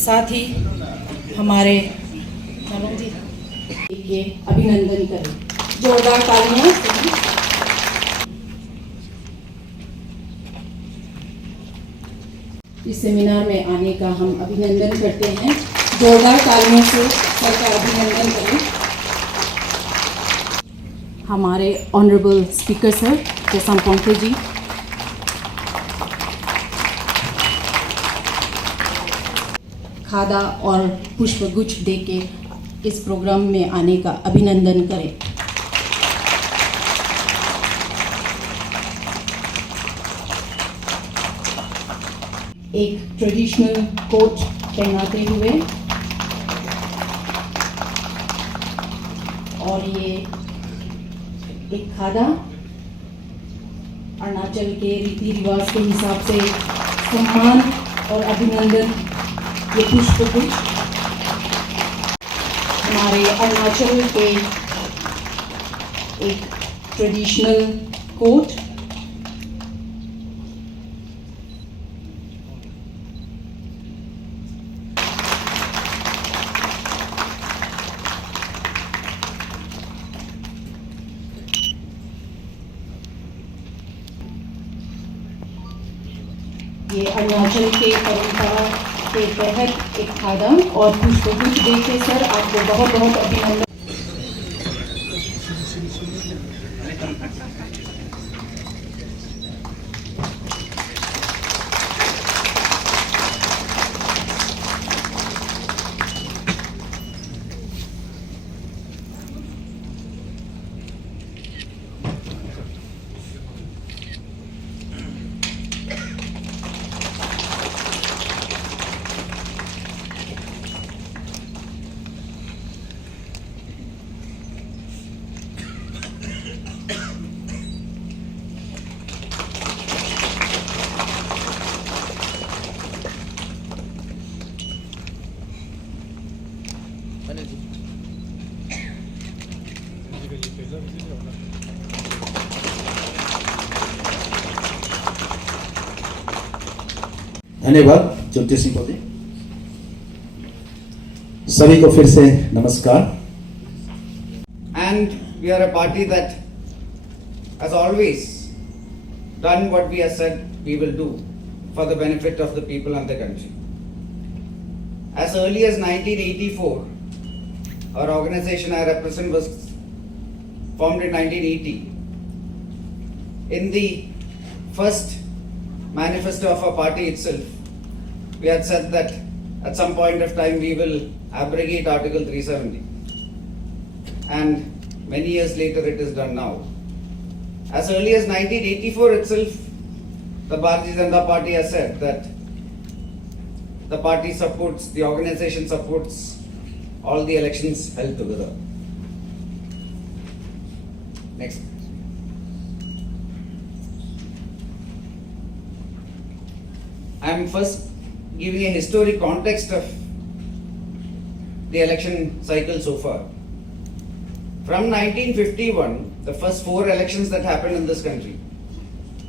साथ ही हमारे चलो जी ये अभिनंदन करें, जोरदार तालियां। इस सेमिनार में आने का हम अभिनंदन करते हैं, जोरदार तालियों से सबका अभिनंदन करें। हमारे ऑनरेबल स्पीकर सर जयसम पोंटे जी, खादा और पुष्पगुच्छ देके इस प्रोग्राम में आने का अभिनंदन करें। एक ट्रेडिशनल कोट पहनाते हुए और ये एक खादा अरुणाचल के रीति रिवाज के हिसाब से सम्मान और अभिनंदन, ये पुष्पगुच्छ हमारे अरुणाचल के एक ट्रेडिशनल कोट, ये अरुणाचल के परंपरा के तहत एक खादा और पुष्पगुच्छ देके सर आपको बहुत बहुत अभिनंदन। धन्यवाद ज्योति सिंह जी। सभी को फिर से नमस्कार। And we are a party that has always done what we have said we will do for the benefit of the people and the country. As early as 1984, our organization I represent was formed in 1980. In the first manifesto of our party itself, we had said that at some point of time we will abrogate Article 370. And many years later it is done now. As early as 1984 itself, the Bharatiya Janata Party has said that the party supports, the organization supports all the elections held together. Next. I am first giving a historic context of the election cycle so far. From 1951, the first 4 elections that happened in this country,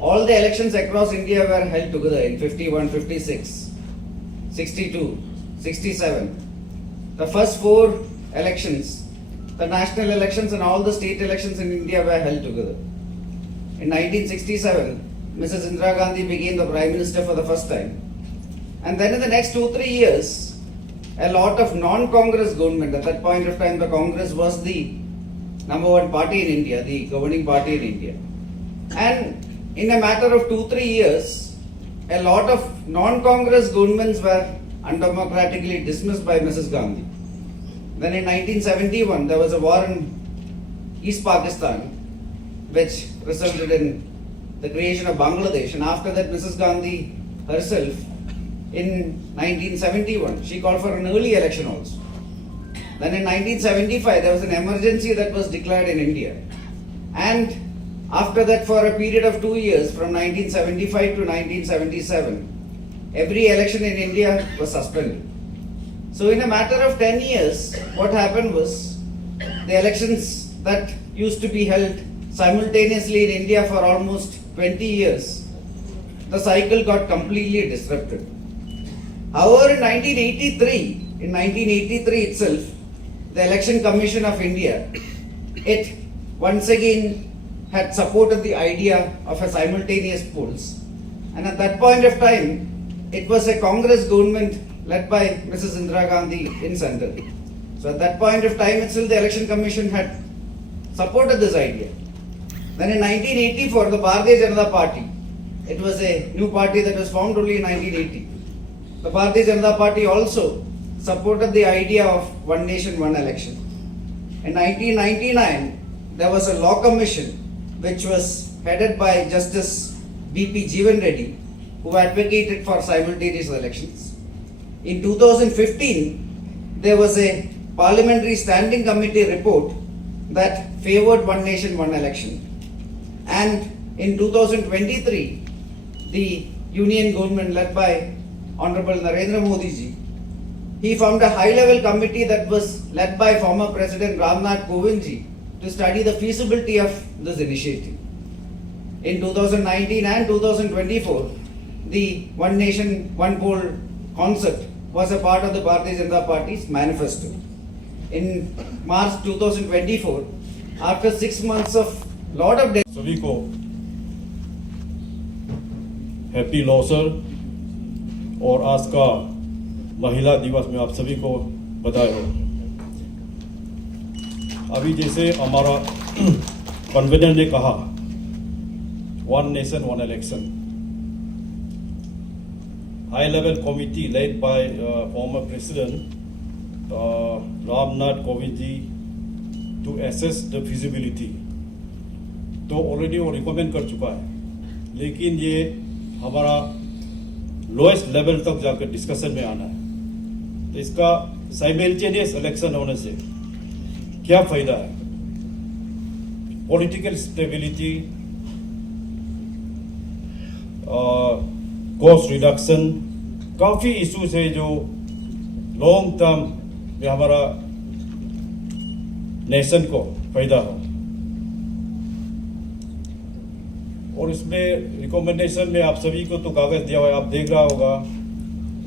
all the elections across India were held together in 51, 56, 62, 67. The first 4 elections, the national elections and all the state elections in India were held together. In 1967, Mrs. Indira Gandhi became the Prime Minister for the first time. And then in the next 2-3 years, a lot of non-Congress government, at that point of time the Congress was the #1 party in India, the governing party in India. And in a matter of 2-3 years, a lot of non-Congress governments were undemocratically dismissed by Mrs. Gandhi. Then in 1971, there was a war in East Pakistan, which resulted in the creation of Bangladesh. And after that, Mrs. Gandhi herself, in 1971, she called for an early election also. Then in 1975, there was an emergency that was declared in India. And after that, for a period of 2 years, from 1975 to 1977, every election in India was suspended. So in a matter of 10 years, what happened was, the elections that used to be held simultaneously in India for almost 20 years, the cycle got completely disrupted. However, in 1983 itself, the Election Commission of India, it once again had supported the idea of a simultaneous polls. And at that point of time, it was a Congress government led by Mrs. Indira Gandhi in center. So at that point of time itself, the Election Commission had supported this idea. Then in 1984, the Bharatiya Janata Party, it was a new party that was formed only in 1980. The Bharatiya Janata Party also supported the idea of one nation, one election. In 1999, there was a law commission which was headed by Justice B.P. Jeevan Reddy, who advocated for simultaneous elections. In 2015, there was a parliamentary standing committee report that favored one nation, one election. And in 2023, the union government led by Honorable Narendra Modi ji, he formed a high-level committee that was led by former President Ramnath Kovind ji to study the feasibility of this initiative. In 2019 and 2024, the One Nation, One Poll concept was a part of the Bharatiya Janata Party's manifesto. In March 2024, after 6 months of lot of सभी को happy loser और आज का महिला दिवस में आप सभी को बधाई हो। अभी जैसे हमारा कन्वीनर ने कहा one nation one election, high level committee led by former president Ramnath Kovind ji to assess the feasibility, तो ऑलरेडी वो रिकमेंड कर चुका है, लेकिन ये हमारा लोएस्ट लेवल तक जाकर डिस्कशन में आना है। तो इसका साइमल्टेनियस इलेक्शन होने से क्या फायदा है? पॉलिटिकल स्टेबिलिटी, कॉस्ट रिडक्शन, काफ़ी इश्यूज है जो लॉन्ग टर्म में हमारा नेशन को फायदा हो। और इसमें रिकमेंडेशन में आप सभी को तो कागज दिया हुआ है, आप देख रहा होगा।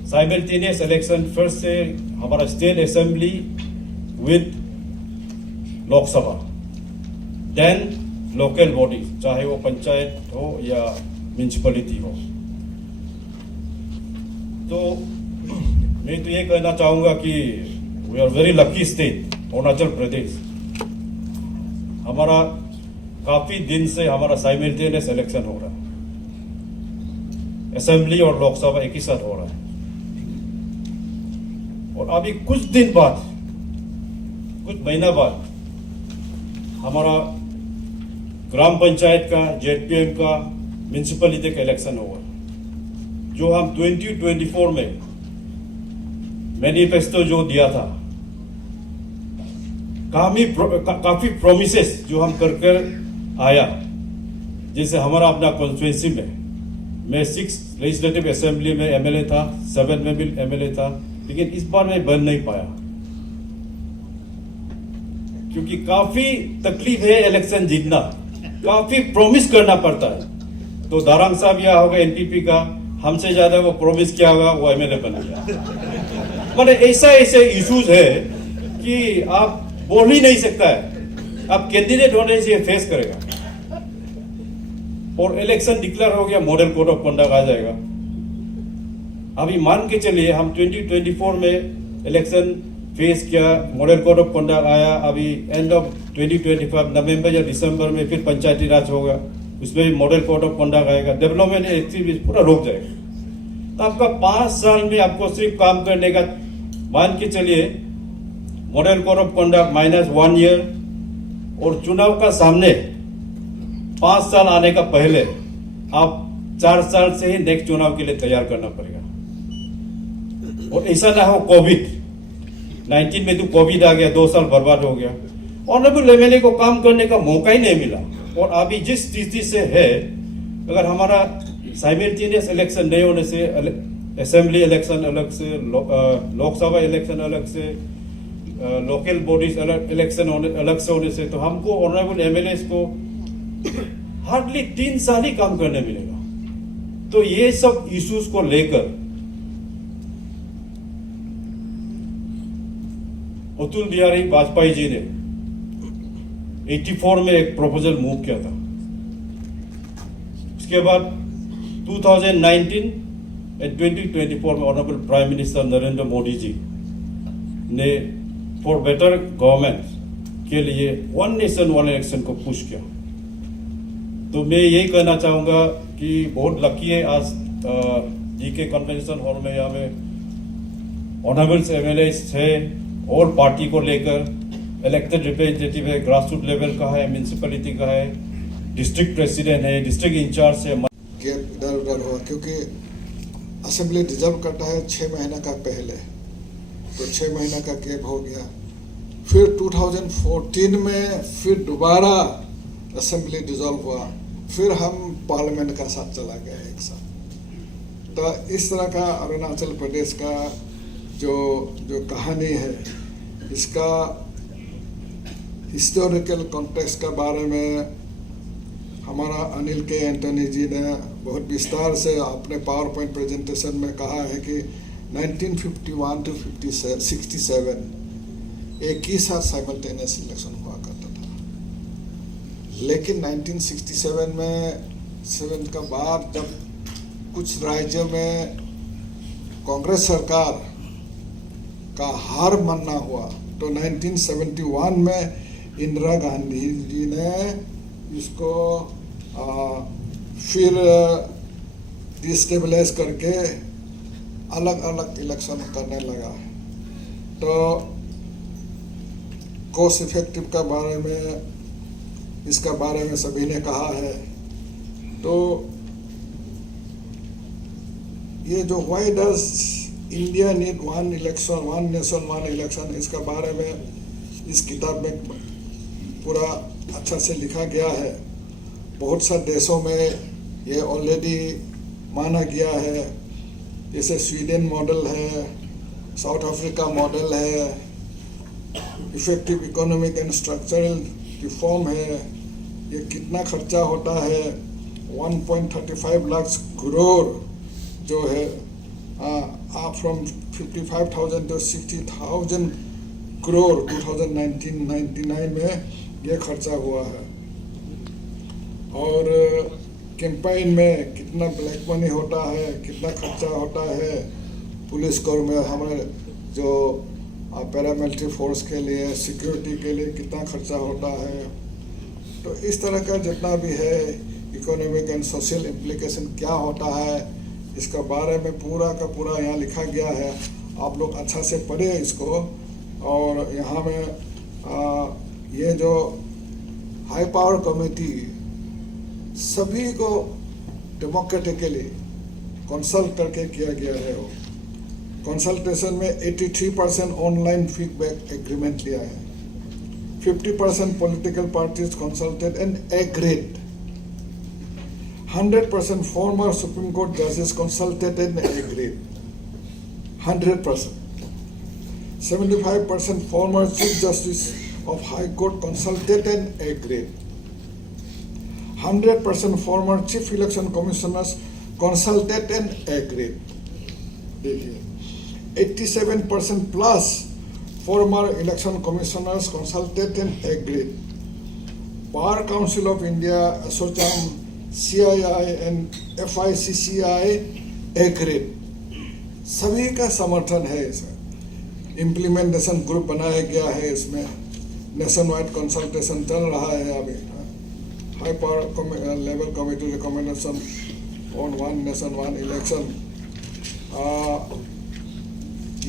साइमल्टेनियस इलेक्शन फर्स्ट से हमारा state assembly with Lok Sabha, then local body, चाहे वो पंचायत हो या म्यूनिसिपैलिटी हो। तो मैं तो ये कहना चाहूँगा कि we are very lucky state Arunachal Pradesh. हमारा काफी दिन से हमारा साइमल्टेनियस इलेक्शन हो रहा है, असेंबली और लोकसभा एक ही साथ हो रहा है। और अभी कुछ दिन बाद, कुछ महीना बाद हमारा ग्राम पंचायत का, जेडपीएम का, म्यूनिसिपैलिटी का इलेक्शन होगा, जो हम 2024 में मैनिफेस्टो जो दिया था, काफी प्रोमिसेस जो हम कर आया। जैसे हमारा अपना कॉन्स्टिट्यूंसी में मैं 6 लेजिस्लेटिव असेंबली में एमएलए था, 7 में भी एमएलए था, लेकिन इस बार मैं बन नहीं पाया क्योंकि काफी तकलीफ है इलेक्शन जीतना, काफी प्रॉमिस करना पड़ता है। तो दारांग साहब यहाँ होगा एनपीपी का, हमसे ज्यादा वो प्रॉमिस किया होगा, वो एमएलए बन गया। मतलब ऐसे इश्यूज है कि आप बोल ही नहीं सकता है, आप कैंडिडेट होने से फेस करेगा। और इलेक्शन डिक्लेयर हो गया, मॉडल कोड ऑफ कंडक्ट आ जाएगा। अभी मान के चलिए हम 2024 में इलेक्शन फेस किया, मॉडल कोड ऑफ कंडक्ट आया, अभी एंड ऑफ 2025 नवंबर या दिसंबर में फिर पंचायती राज होगा, उसमें भी मॉडल कोड ऑफ कंडक्ट आएगा, डेवलपमेंट एक्टिविटीज पूरा रोक जाएगा। तो आपका 5 साल में आपको सिर्फ काम करने का, मान के चलिए model code of conduct -1 year, और चुनाव का सामने 5 साल आने का पहले आप 4 साल से ही नेक्स्ट चुनाव के लिए तैयार करना पड़ेगा। और ऐसा ना हो कोविड-19 में तो कोविड आ गया, 2 साल बर्बाद हो गया, ऑनरेबल एमएलए को काम करने का मौका ही नहीं मिला। और अभी जिस स्थिति से है, अगर हमारा साइमल्टेनियस इलेक्शन नहीं होने से, असेंबली इलेक्शन अलग से, लोकसभा इलेक्शन अलग से, लोकल बॉडीज इलेक्शन अलग से होने से, तो हमको ऑनरेबल एमएलए को हार्डली 3 साल ही काम करने मिलेगा। तो ये सब इश्यूज को लेकर अतुल बिहारी वाजपेयी जी ने 84 में एक प्रपोजल मूव किया था। उसके बाद 2019 एंड 2024 में honourable prime minister Narendra Modi ji ने फॉर बेटर गवर्नमेंट के लिए वन नेशन वन इलेक्शन को पुश किया। तो मैं यही कहना चाहूँगा कि बहुत लकी है आज जीके कन्वेंशन हॉल में यहाँ में ऑनरेबल्स एमएलए है और पार्टी को लेकर इलेक्टेड रिप्रेजेंटेटिव है, ग्रासरूट लेवल का है, म्यूनसिपैलिटी का है, डिस्ट्रिक्ट प्रेसिडेंट है, डिस्ट्रिक्ट इंचार्ज है। गैप इधर उधर हुआ क्योंकि असेंबली डिजर्व करता है 6 महीने का पहले, तो 6 महीने का गैप हो गया। फिर 2014 में फिर दोबारा असेंबली डिजॉल्व हुआ, फिर हम पार्लियामेंट का साथ चला गया एक साथ। तो इस तरह का अरुणाचल प्रदेश का जो कहानी है, इसका हिस्टोरिकल कॉन्टेक्स्ट के बारे में हमारा अनिल के एंटनी जी ने बहुत विस्तार से अपने पावर पॉइंट प्रेजेंटेशन में कहा है कि 1951 to 67 एक ही साथ साइमल्टेनियस इलेक्शन हुआ करता था। लेकिन 1967 में 7 का बाद जब कुछ राज्यों में कांग्रेस सरकार का हार मानना हुआ, तो 1971 में इंदिरा गांधी जी ने इसको फिर डिस्टेबलाइज करके अलग अलग इलेक्शन करने लगा। तो कॉस्ट इफेक्टिव का बारे में, इसका बारे में सभी ने कहा है। तो ये जो why does India need one election, one nation one election, इसका बारे में इस किताब में पूरा अच्छा से लिखा गया है। बहुत सारे देशों में ये ऑलरेडी माना गया है, जैसे स्वीडन मॉडल है, साउथ अफ्रीका मॉडल है, effective economic and structural reform है। ये कितना खर्चा होता है, 1.35 लाख करोड़ जो है, आप फ्रॉम 55,000 to 60,000 करोड़ 2019-99 में ये खर्चा हुआ है। और कैंपेन में कितना ब्लैक मनी होता है, कितना खर्चा होता है, पुलिस कोर में हमारे जो पैरामिलिट्री फोर्स के लिए, सिक्योरिटी के लिए कितना खर्चा होता है। तो इस तरह का जितना भी है इकोनॉमिक एंड सोशल इम्प्लीकेशन क्या होता है, इसका बारे में पूरा का पूरा यहाँ लिखा गया है। आप लोग अच्छा से पढ़े इसको। और यहाँ में ये जो हाई पावर कमेटी सभी को डेमोक्रेटिकली कंसल्ट करके किया गया है। वो कंसल्टेशन में 83% ऑनलाइन फीडबैक एग्रीमेंट लिया है, 50% political parties consulted and agreed, 100% former Supreme Court judges consulted and agreed, 100%. 75% former Chief Justice of High Court consulted and agreed. 100% former Chief Election Commissioners consulted and agreed. 87% plus former election commissioners consulted and agreed. Bar Council of India, ASSOCHAM, CII and FICCI agreed. सभी का समर्थन है इसमें। Implementation group बनाया गया है, इसमें nation wide consultation चल रहा है अभी। High power level committee recommendation on one nation one election.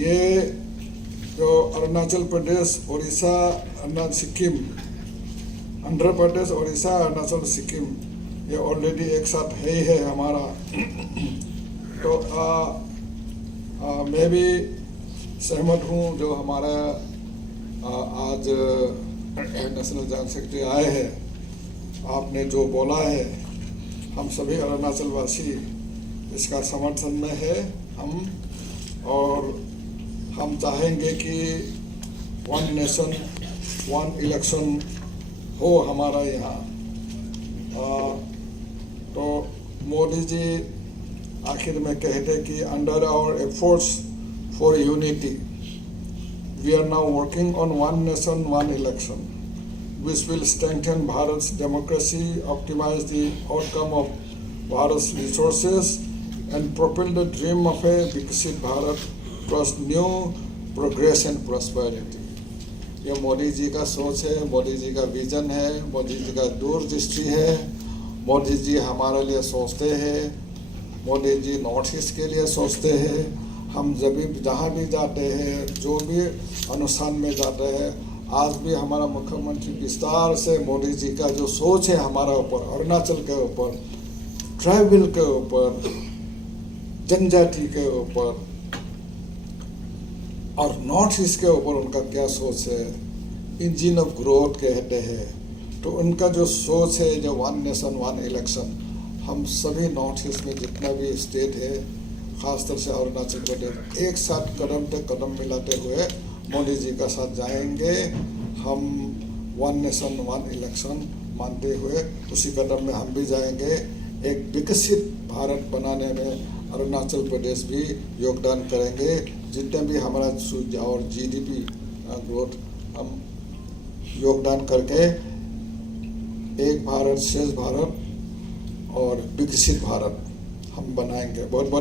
ये जो अरुणाचल प्रदेश, उड़ीसा, सिक्किम, आंध्र प्रदेश, उड़ीसा, अरुणाचल, सिक्किम, ये ऑलरेडी एक साथ है ही है हमारा। तो मैं भी सहमत हूँ जो हमारा आज नेशनल जनरल सेक्रेटरी आए हैं, आपने जो बोला है, हम सभी अरुणाचल वासी इसका समर्थन में है हम। और हम चाहेंगे कि वन नेशन वन इलेक्शन हो हमारा यहाँ। तो मोदी जी आखिर में कहते कि under our efforts for unity we are now working on one nation, one election, which will strengthen Bharat's democracy, optimize the outcome of Bharat's resources, and propel the dream of a Viksit Bharat towards new progress and prosperity. ये मोदी जी का सोच है, मोदी जी का vision है, मोदी जी का दूरदृष्टि है। मोदी जी हमारे लिए सोचते हैं, मोदी जी नॉर्थ ईस्ट के लिए सोचते हैं। हम जब भी जहाँ भी जाते हैं, जो भी अनुष्ठान में जाते हैं, आज भी हमारा मुख्यमंत्री विस्तार से मोदी जी का जो सोच है हमारा ऊपर, अरुणाचल के ऊपर, ट्राइबल के ऊपर, जनजाति के ऊपर और नॉर्थ ईस्ट के ऊपर उनका क्या सोच है, इंजन ऑफ ग्रोथ कहते हैं। तो उनका जो सोच है, जो वन नेशन वन इलेक्शन, हम सभी नॉर्थ ईस्ट में जितना भी स्टेट है, खासतौर से अरुणाचल प्रदेश, एक साथ कदम पे कदम मिलाते हुए मोदी जी का साथ जाएंगे। हम वन नेशन वन इलेक्शन मानते हुए उसी कदम में हम भी जाएंगे। एक विकसित भारत बनाने में अरुणाचल प्रदेश भी योगदान करेंगे। जितने भी हमारा और जीडीपी ग्रोथ हम योगदान करके एक भारत श्रेष्ठ भारत और विकसित भारत हम बनाएंगे। बहुत बहुत